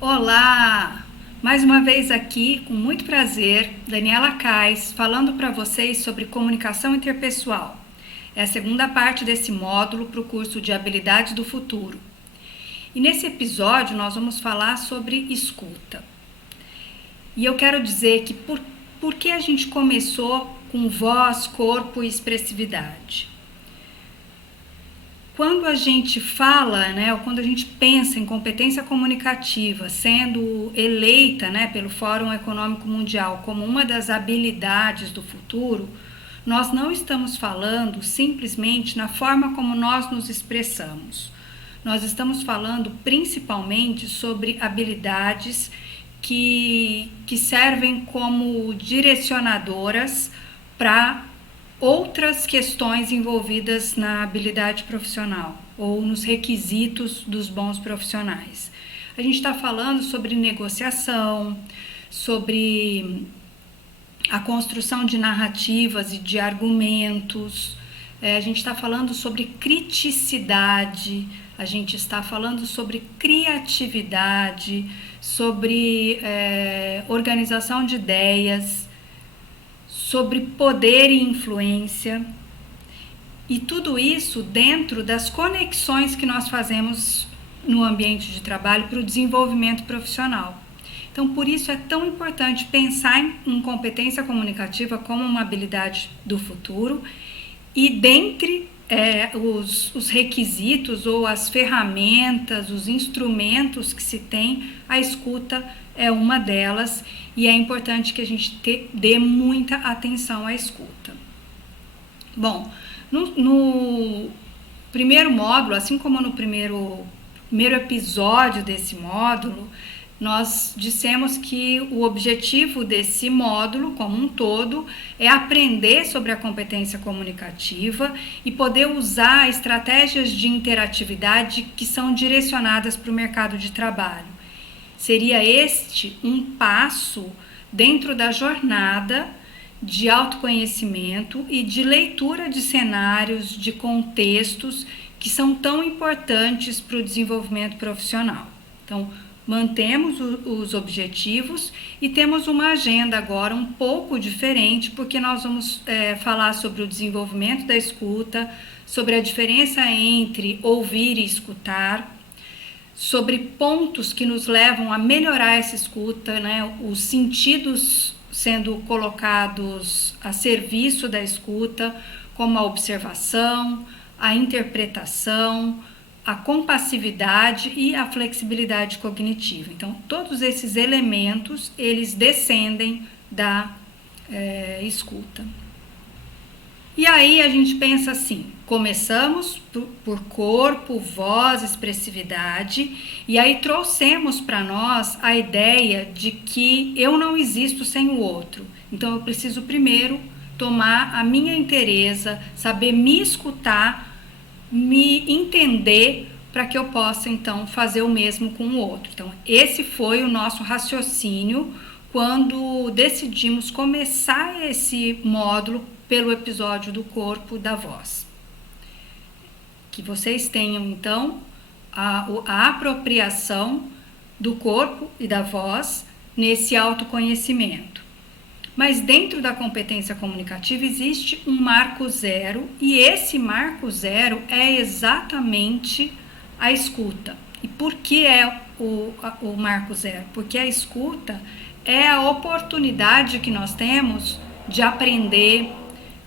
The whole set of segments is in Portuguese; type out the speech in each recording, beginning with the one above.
Olá! Mais uma vez aqui, com muito prazer, Daniela Kais, falando para vocês sobre comunicação interpessoal. É a segunda parte desse módulo para o curso de Habilidades do Futuro. E nesse episódio nós vamos falar sobre escuta. E eu quero dizer que por que a gente começou com voz, corpo e expressividade? Quando a gente fala, ou quando a gente pensa em competência comunicativa, sendo eleita, pelo Fórum Econômico Mundial como uma das habilidades do futuro, nós não estamos falando simplesmente na forma como nós nos expressamos. Nós estamos falando principalmente sobre habilidades que servem como direcionadoras para outras questões envolvidas na habilidade profissional ou nos requisitos dos bons profissionais. A gente está falando sobre negociação, sobre a construção de narrativas e de argumentos, a gente está falando sobre criticidade, a gente está falando sobre criatividade, sobre organização de ideias, sobre poder e influência, e tudo isso dentro das conexões que nós fazemos no ambiente de trabalho para o desenvolvimento profissional. Então, por isso é tão importante pensar em competência comunicativa como uma habilidade do futuro, e dentre os requisitos ou as ferramentas, os instrumentos que se tem, a escuta é uma delas, e é importante que a gente dê muita atenção à escuta. Bom, no primeiro módulo, assim como no primeiro episódio desse módulo, nós dissemos que o objetivo desse módulo, como um todo, é aprender sobre a competência comunicativa e poder usar estratégias de interatividade que são direcionadas para o mercado de trabalho. Seria este um passo dentro da jornada de autoconhecimento e de leitura de cenários, de contextos que são tão importantes para o desenvolvimento profissional. Então, mantemos os objetivos e temos uma agenda agora um pouco diferente, porque nós vamos falar sobre o desenvolvimento da escuta, sobre a diferença entre ouvir e escutar, sobre pontos que nos levam a melhorar essa escuta, os sentidos sendo colocados a serviço da escuta, como a observação, a interpretação, a compassividade e a flexibilidade cognitiva. Então, todos esses elementos, eles descendem da escuta. E aí a gente pensa assim, começamos por corpo, voz, expressividade, e aí trouxemos para nós a ideia de que eu não existo sem o outro. Então eu preciso primeiro tomar a minha inteireza, saber me escutar, me entender, para que eu possa então fazer o mesmo com o outro. Então esse foi o nosso raciocínio quando decidimos começar esse módulo pelo episódio do corpo e da voz. Que vocês tenham, então, a apropriação do corpo e da voz nesse autoconhecimento. Mas dentro da competência comunicativa existe um marco zero, e esse marco zero é exatamente a escuta. E por que é o marco zero? Porque a escuta é a oportunidade que nós temos de aprender,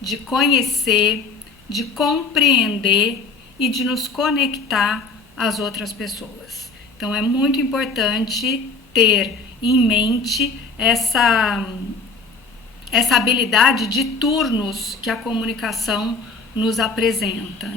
de conhecer, de compreender e de nos conectar às outras pessoas. Então é muito importante ter em mente essa habilidade de turnos que a comunicação nos apresenta,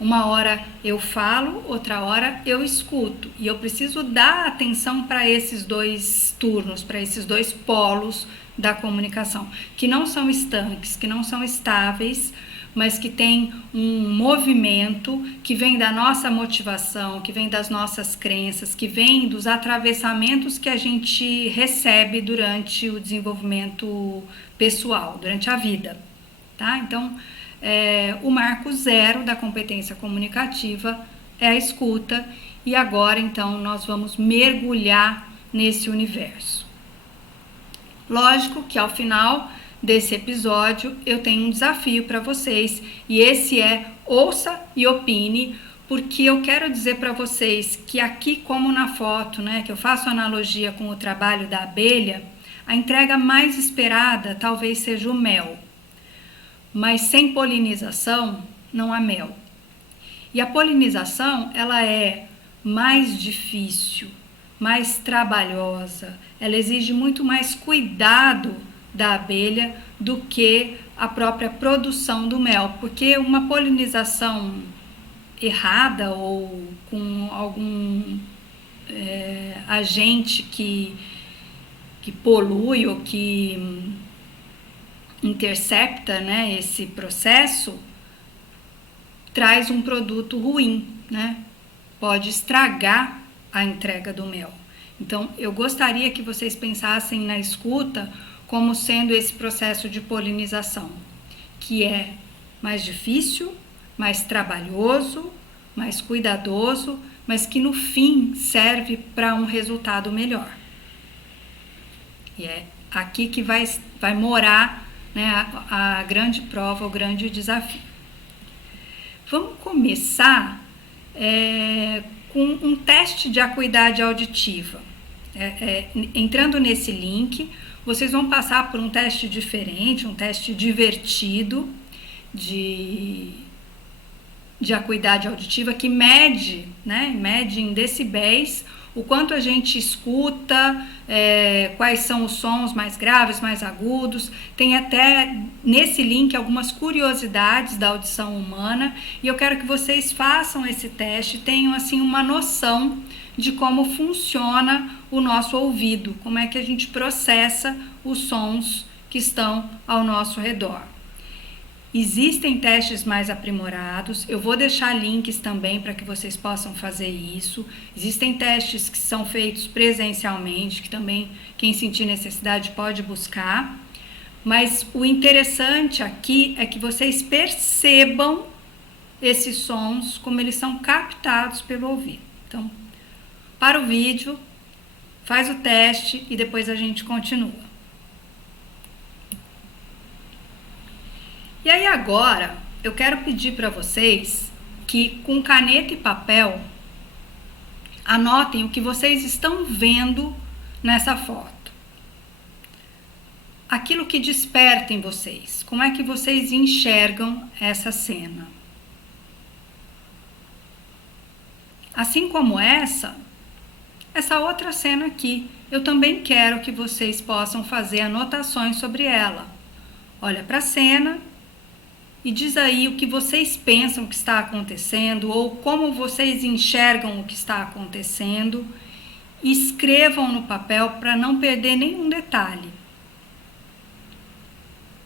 Uma hora eu falo, outra hora eu escuto, e eu preciso dar atenção para esses dois turnos, para esses dois polos da comunicação, que não são estanques, que não são estáveis, mas que tem um movimento que vem da nossa motivação, que vem das nossas crenças, que vem dos atravessamentos que a gente recebe durante o desenvolvimento pessoal, durante a vida, tá? Então, o marco zero da competência comunicativa é a escuta, e agora então nós vamos mergulhar nesse universo. Lógico que ao final desse episódio eu tenho um desafio para vocês, e esse é: ouça e opine, porque eu quero dizer para vocês que aqui, como na foto, né, que eu faço analogia com o trabalho da abelha, a entrega mais esperada talvez seja o mel, mas sem polinização não há mel. E a polinização, ela é mais difícil, mais trabalhosa, ela exige muito mais cuidado da abelha do que a própria produção do mel, porque uma polinização errada ou com algum agente que polui ou que intercepta, né, esse processo, traz um produto ruim, né? Pode estragar a entrega do mel. Então, eu gostaria que vocês pensassem na escuta como sendo esse processo de polinização, que é mais difícil, mais trabalhoso, mais cuidadoso, mas que no fim serve para um resultado melhor. E é aqui que vai morar, né, a grande prova, o grande desafio. Vamos começar com um teste de acuidade auditiva. Entrando nesse link, vocês vão passar por um teste diferente, um teste divertido de acuidade auditiva que mede, né, mede em decibéis o quanto a gente escuta, quais são os sons mais graves, mais agudos. Tem até nesse link algumas curiosidades da audição humana, e eu quero que vocês façam esse teste, tenham assim uma noção de como funciona o nosso ouvido, como é que a gente processa os sons que estão ao nosso redor. Existem testes mais aprimorados, eu vou deixar links também para que vocês possam fazer isso. Existem testes que são feitos presencialmente, que também quem sentir necessidade pode buscar. Mas o interessante aqui é que vocês percebam esses sons, como eles são captados pelo ouvido. Então, para o vídeo, faz o teste e depois a gente continua. E aí agora, eu quero pedir para vocês que com caneta e papel anotem o que vocês estão vendo nessa foto. Aquilo que desperta em vocês. Como é que vocês enxergam essa cena? Assim como essa outra cena aqui, eu também quero que vocês possam fazer anotações sobre ela. Olha para a cena e diz aí o que vocês pensam que está acontecendo ou como vocês enxergam o que está acontecendo. E escrevam no papel para não perder nenhum detalhe.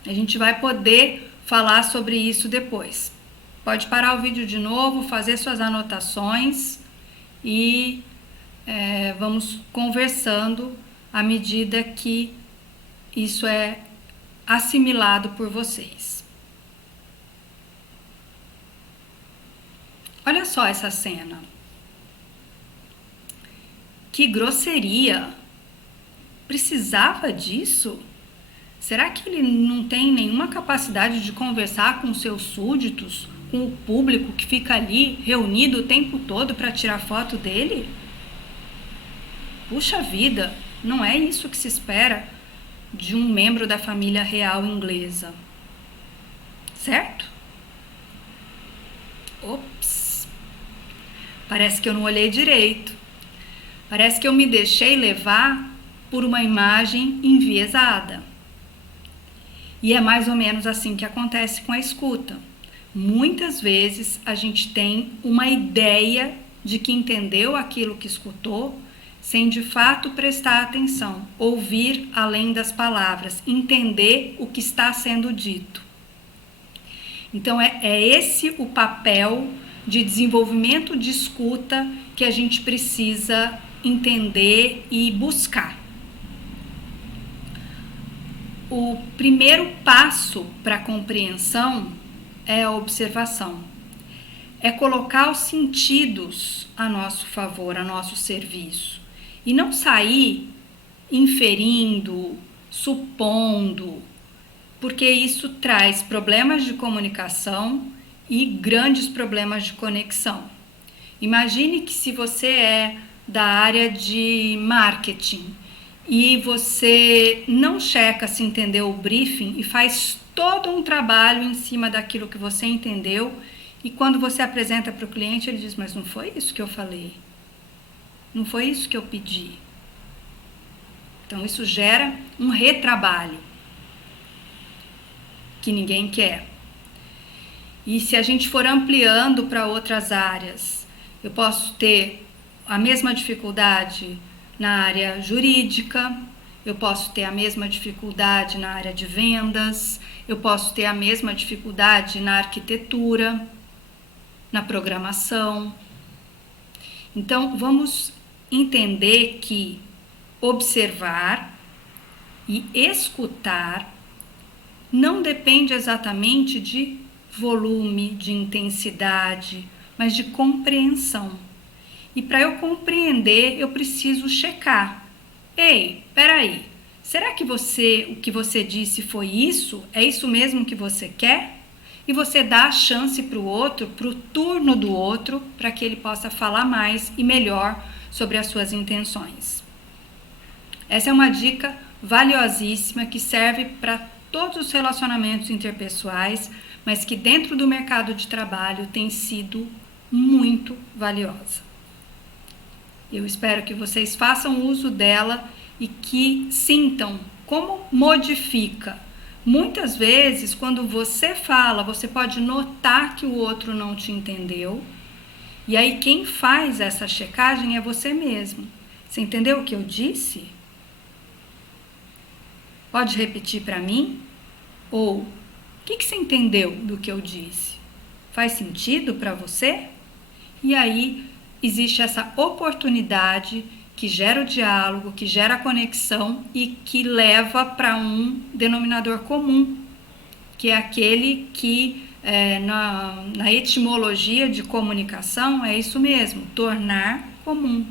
A gente vai poder falar sobre isso depois. Pode parar o vídeo de novo, fazer suas anotações e vamos conversando à medida que isso é assimilado por vocês. Olha só essa cena. Que grosseria! Precisava disso? Será que ele não tem nenhuma capacidade de conversar com seus súditos, com o público que fica ali reunido o tempo todo para tirar foto dele? Puxa vida, não é isso que se espera de um membro da família real inglesa. Certo? Ops! Parece que eu não olhei direito. Parece que eu me deixei levar por uma imagem enviesada. E é mais ou menos assim que acontece com a escuta. Muitas vezes a gente tem uma ideia de que entendeu aquilo que escutou, sem de fato prestar atenção, ouvir além das palavras, entender o que está sendo dito. Então é esse o papel de desenvolvimento de escuta que a gente precisa entender e buscar. O primeiro passo para a compreensão é a observação. É colocar os sentidos a nosso favor, a nosso serviço. e não sair inferindo, supondo, porque isso traz problemas de comunicação e grandes problemas de conexão. Imagine que se você é da área de marketing e você não checa se entendeu o briefing e faz todo um trabalho em cima daquilo que você entendeu, e quando você apresenta para o cliente, ele diz, mas não foi isso que eu falei, não foi isso que eu pedi. Então isso gera um retrabalho que ninguém quer. E se a gente for ampliando para outras áreas, eu posso ter a mesma dificuldade na área jurídica, eu posso ter a mesma dificuldade na área de vendas, eu posso ter a mesma dificuldade na arquitetura, na programação. Então, vamos entender que observar e escutar não depende exatamente de volume, de intensidade, mas de compreensão. E para eu compreender, eu preciso checar. Ei, peraí, será que o que você disse foi isso? É isso mesmo que você quer? E você dá a chance para o outro, para o turno do outro, para que ele possa falar mais e melhor sobre as suas intenções. Essa é uma dica valiosíssima que serve para todos os relacionamentos interpessoais, mas que dentro do mercado de trabalho tem sido muito valiosa. Eu espero que vocês façam uso dela e que sintam como modifica. Muitas vezes, quando você fala, você pode notar que o outro não te entendeu, e aí quem faz essa checagem é você mesmo. Você entendeu o que eu disse? Pode repetir para mim? Ou, o que você entendeu do que eu disse? Faz sentido para você? E aí existe essa oportunidade que gera o diálogo, que gera a conexão e que leva para um denominador comum, que é aquele que na etimologia de comunicação é isso mesmo, tornar comum.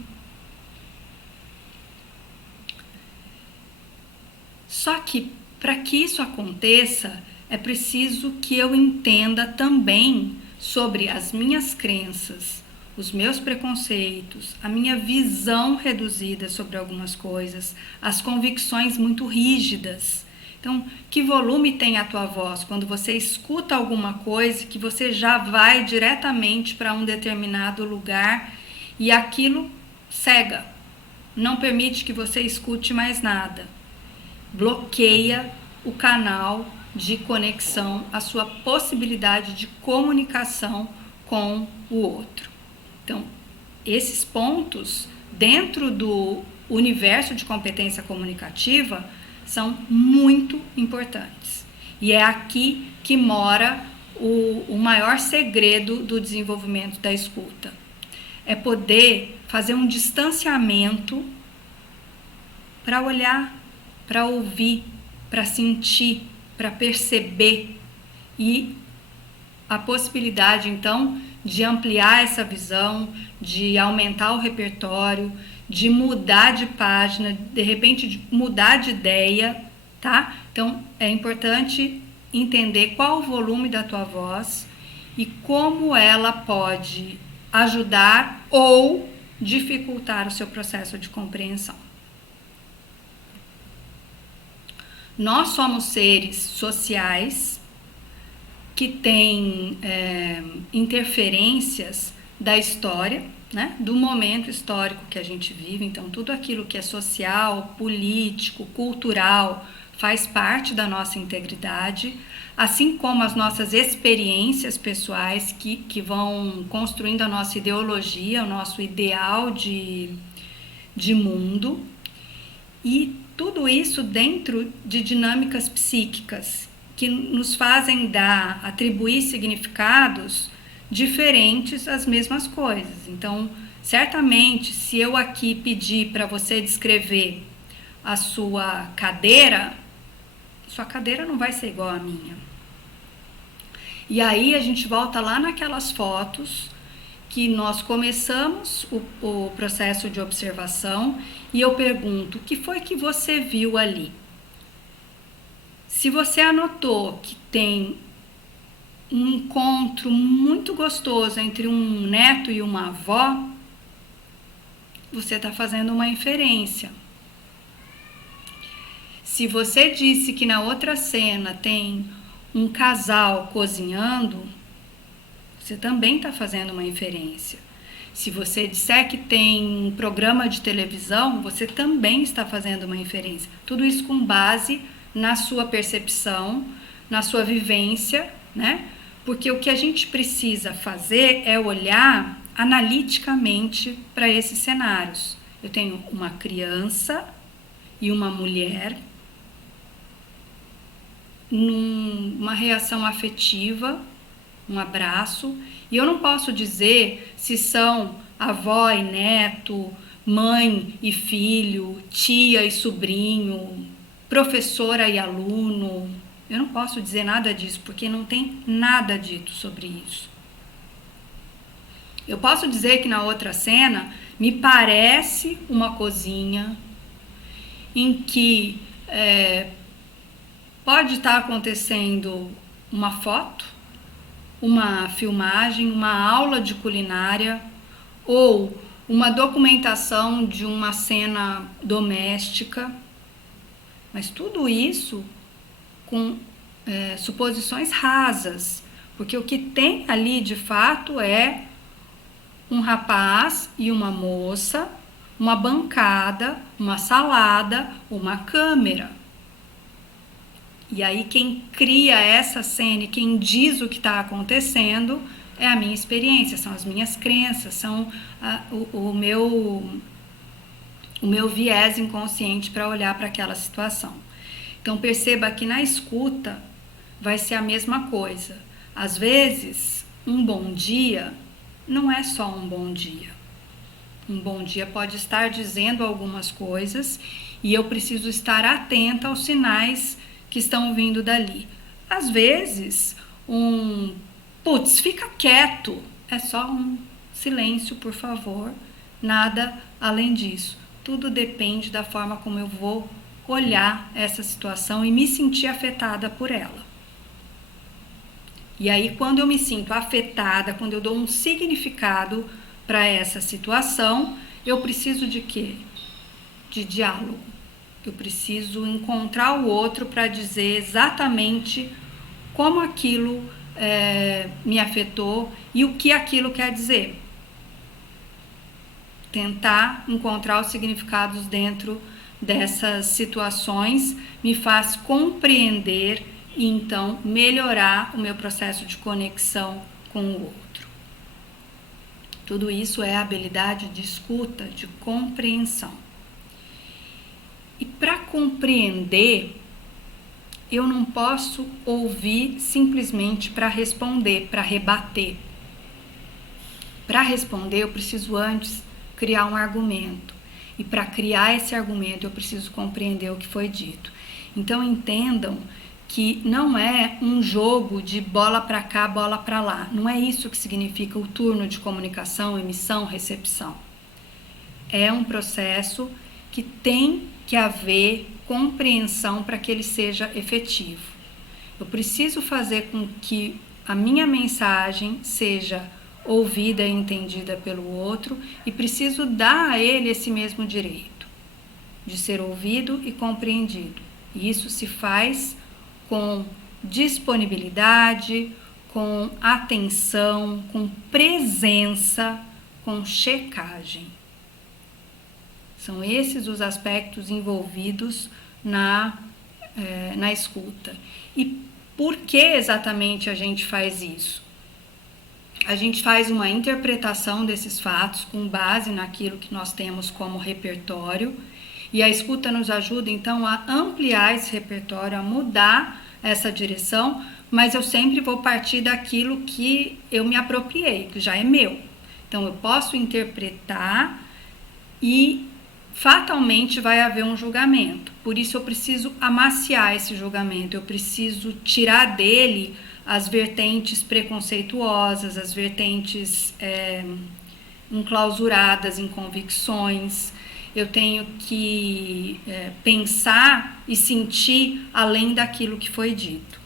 Só que para que isso aconteça, é preciso que eu entenda também sobre as minhas crenças, os meus preconceitos, a minha visão reduzida sobre algumas coisas, as convicções muito rígidas. Então, que volume tem a tua voz quando você escuta alguma coisa que você já vai diretamente para um determinado lugar e aquilo cega, não permite que você escute mais nada. Bloqueia o canal de conexão, a sua possibilidade de comunicação com o outro. Então, esses pontos dentro do universo de competência comunicativa são muito importantes. E é aqui que mora o maior segredo do desenvolvimento da escuta. É poder fazer um distanciamento para olhar, para ouvir, para sentir, para perceber, e a possibilidade então de ampliar essa visão, de aumentar o repertório, de mudar de página, de repente de mudar de ideia, tá? Então é importante entender qual o volume da tua voz e como ela pode ajudar ou dificultar o seu processo de compreensão. Nós somos seres sociais que têm interferências da história, né? Do momento histórico que a gente vive. Então, tudo aquilo que é social, político, cultural, faz parte da nossa integridade, assim como as nossas experiências pessoais que vão construindo a nossa ideologia, o nosso ideal de mundo. E tudo isso dentro de dinâmicas psíquicas que nos fazem atribuir significados diferentes às mesmas coisas. Então, certamente, se eu aqui pedir para você descrever a sua cadeira não vai ser igual à minha. E aí a gente volta lá naquelas fotos que nós começamos o processo de observação e eu pergunto: o que foi que você viu ali? Se você anotou que tem um encontro muito gostoso entre um neto e uma avó, você está fazendo uma inferência. Se você disse que na outra cena tem um casal cozinhando, você também está fazendo uma inferência. Se você disser que tem um programa de televisão, você também está fazendo uma inferência. Tudo isso com base na sua percepção, na sua vivência, né? Porque o que a gente precisa fazer é olhar analiticamente para esses cenários. Eu tenho uma criança e uma mulher numa reação afetiva, um abraço, e eu não posso dizer se são avó e neto, mãe e filho, tia e sobrinho, professora e aluno. Eu não posso dizer nada disso, porque não tem nada dito sobre isso. Eu posso dizer que na outra cena me parece uma cozinha em que pode estar acontecendo uma foto, uma filmagem, uma aula de culinária ou uma documentação de uma cena doméstica, mas tudo isso com suposições rasas, porque o que tem ali de fato é um rapaz e uma moça, uma bancada, uma salada, uma câmera. E aí quem cria essa cena e quem diz o que está acontecendo é a minha experiência, são as minhas crenças, são o meu viés inconsciente para olhar para aquela situação. Então perceba que na escuta vai ser a mesma coisa. Às vezes, um bom dia não é só um bom dia. Um bom dia pode estar dizendo algumas coisas e eu preciso estar atenta aos sinais que estão vindo dali. Às vezes, fica quieto, é só um silêncio, por favor, nada além disso. Tudo depende da forma como eu vou olhar essa situação e me sentir afetada por ela. E aí, quando eu me sinto afetada, quando eu dou um significado para essa situação, eu preciso de quê? De diálogo. Eu preciso encontrar o outro para dizer exatamente como aquilo me afetou e o que aquilo quer dizer. Tentar encontrar os significados dentro dessas situações me faz compreender e então melhorar o meu processo de conexão com o outro. Tudo isso é habilidade de escuta, de compreensão. E para compreender, eu não posso ouvir simplesmente para responder, para rebater. Para responder, eu preciso antes criar um argumento. E para criar esse argumento, eu preciso compreender o que foi dito. Então, entendam que não é um jogo de bola para cá, bola para lá. Não é isso que significa o turno de comunicação, emissão, recepção. É um processo que tem que haver compreensão para que ele seja efetivo. Eu preciso fazer com que a minha mensagem seja ouvida e entendida pelo outro e preciso dar a ele esse mesmo direito de ser ouvido e compreendido. E isso se faz com disponibilidade, com atenção, com presença, com checagem. São esses os aspectos envolvidos na escuta. E por que exatamente a gente faz isso? A gente faz uma interpretação desses fatos com base naquilo que nós temos como repertório e a escuta nos ajuda então a ampliar esse repertório, a mudar essa direção, mas eu sempre vou partir daquilo que eu me apropriei, que já é meu. Então eu posso interpretar e fatalmente vai haver um julgamento. Por isso eu preciso amaciar esse julgamento, eu preciso tirar dele as vertentes preconceituosas, as vertentes enclausuradas em convicções. Eu tenho que pensar e sentir além daquilo que foi dito,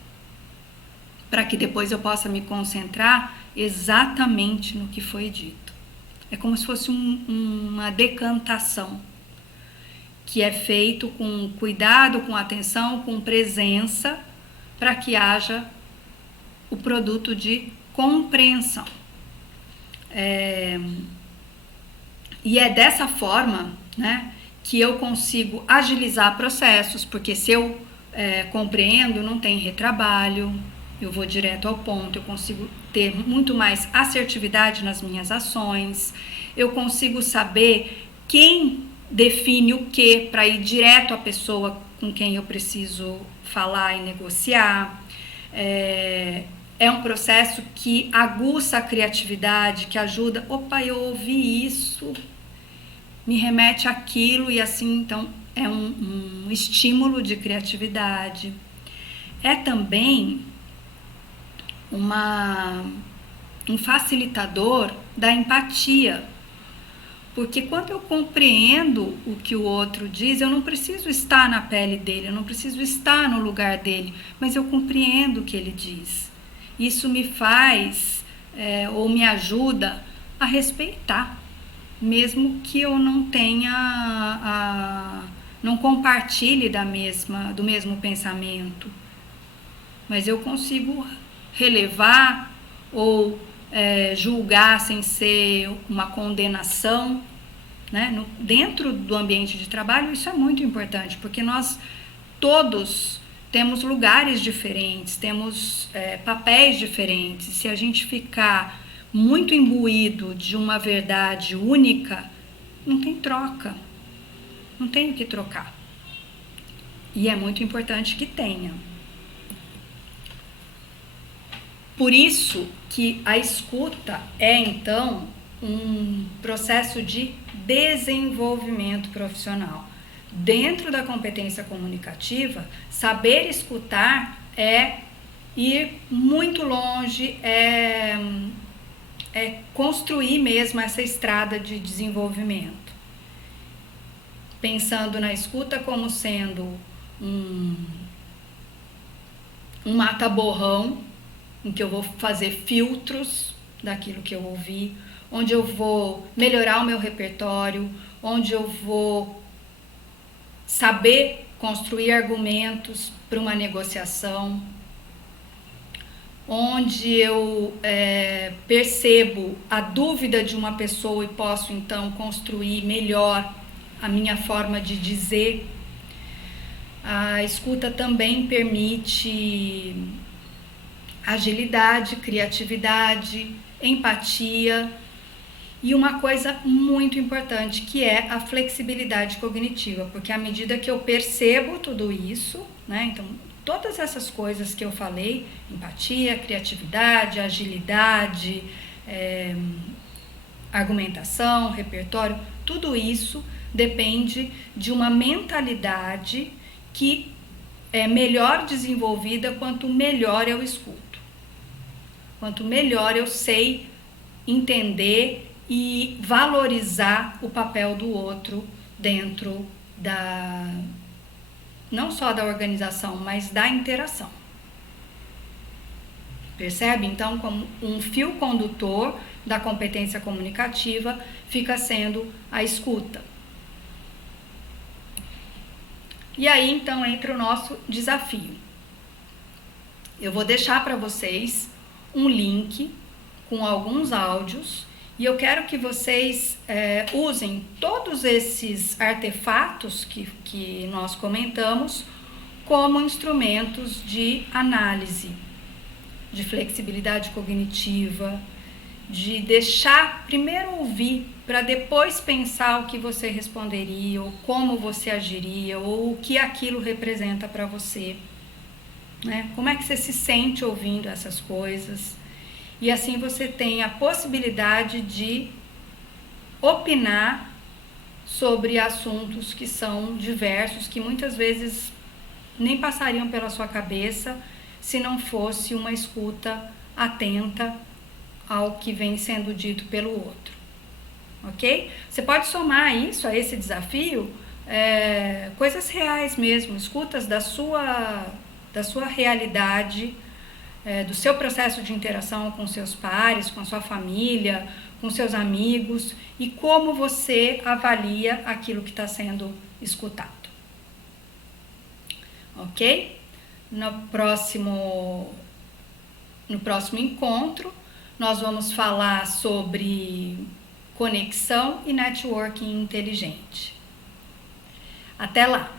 para que depois eu possa me concentrar exatamente no que foi dito. É como se fosse uma decantação, que é feito com cuidado, com atenção, com presença, para que haja o produto de compreensão. E é dessa forma, né, que eu consigo agilizar processos, porque se eu compreendo, não tem retrabalho, eu vou direto ao ponto, eu consigo ter muito mais assertividade nas minhas ações, eu consigo saber quem define o que para ir direto à pessoa com quem eu preciso falar e negociar. É um processo que aguça a criatividade, que ajuda, eu ouvi isso, me remete àquilo, e assim, então, é um estímulo de criatividade. É também um facilitador da empatia, porque quando eu compreendo o que o outro diz, eu não preciso estar na pele dele, eu não preciso estar no lugar dele, mas eu compreendo o que ele diz. Isso me faz, ou me ajuda a respeitar, mesmo que eu não tenha, não compartilhe do mesmo pensamento, mas eu consigo relevar ou julgar sem ser uma condenação, né? Dentro do ambiente de trabalho isso é muito importante, porque nós todos temos lugares diferentes, temos papéis diferentes. Se a gente ficar muito imbuído de uma verdade única, não tem troca, não tem o que trocar. E é muito importante que tenha. Por isso que a escuta é, então, um processo de desenvolvimento profissional. Dentro da competência comunicativa, saber escutar é ir muito longe, é construir mesmo essa estrada de desenvolvimento. Pensando na escuta como sendo um mata-borrão, em que eu vou fazer filtros daquilo que eu ouvi, onde eu vou melhorar o meu repertório, onde eu vou saber construir argumentos para uma negociação, onde eu percebo a dúvida de uma pessoa e posso então construir melhor a minha forma de dizer. A escuta também permite agilidade, criatividade, empatia e uma coisa muito importante, que é a flexibilidade cognitiva, porque à medida que eu percebo tudo isso, né, então todas essas coisas que eu falei, empatia, criatividade, agilidade, argumentação, repertório, tudo isso depende de uma mentalidade que é melhor desenvolvida quanto melhor eu escuto. Quanto melhor eu sei entender e valorizar o papel do outro dentro não só da organização, mas da interação. Percebe? Então, como um fio condutor da competência comunicativa fica sendo a escuta. E aí, então, entra o nosso desafio. Eu vou deixar para vocês um link com alguns áudios e eu quero que vocês usem todos esses artefatos que nós comentamos como instrumentos de análise, de flexibilidade cognitiva, de deixar primeiro ouvir para depois pensar o que você responderia, ou como você agiria, ou o que aquilo representa para você, né? Como é que você se sente ouvindo essas coisas? E assim você tem a possibilidade de opinar sobre assuntos que são diversos, que muitas vezes nem passariam pela sua cabeça se não fosse uma escuta atenta ao que vem sendo dito pelo outro, ok? Você pode somar isso a esse desafio, coisas reais mesmo, escutas da sua realidade, do seu processo de interação com seus pares, com a sua família, com seus amigos, e como você avalia aquilo que está sendo escutado. Ok? No próximo encontro, nós vamos falar sobre conexão e networking inteligente. Até lá!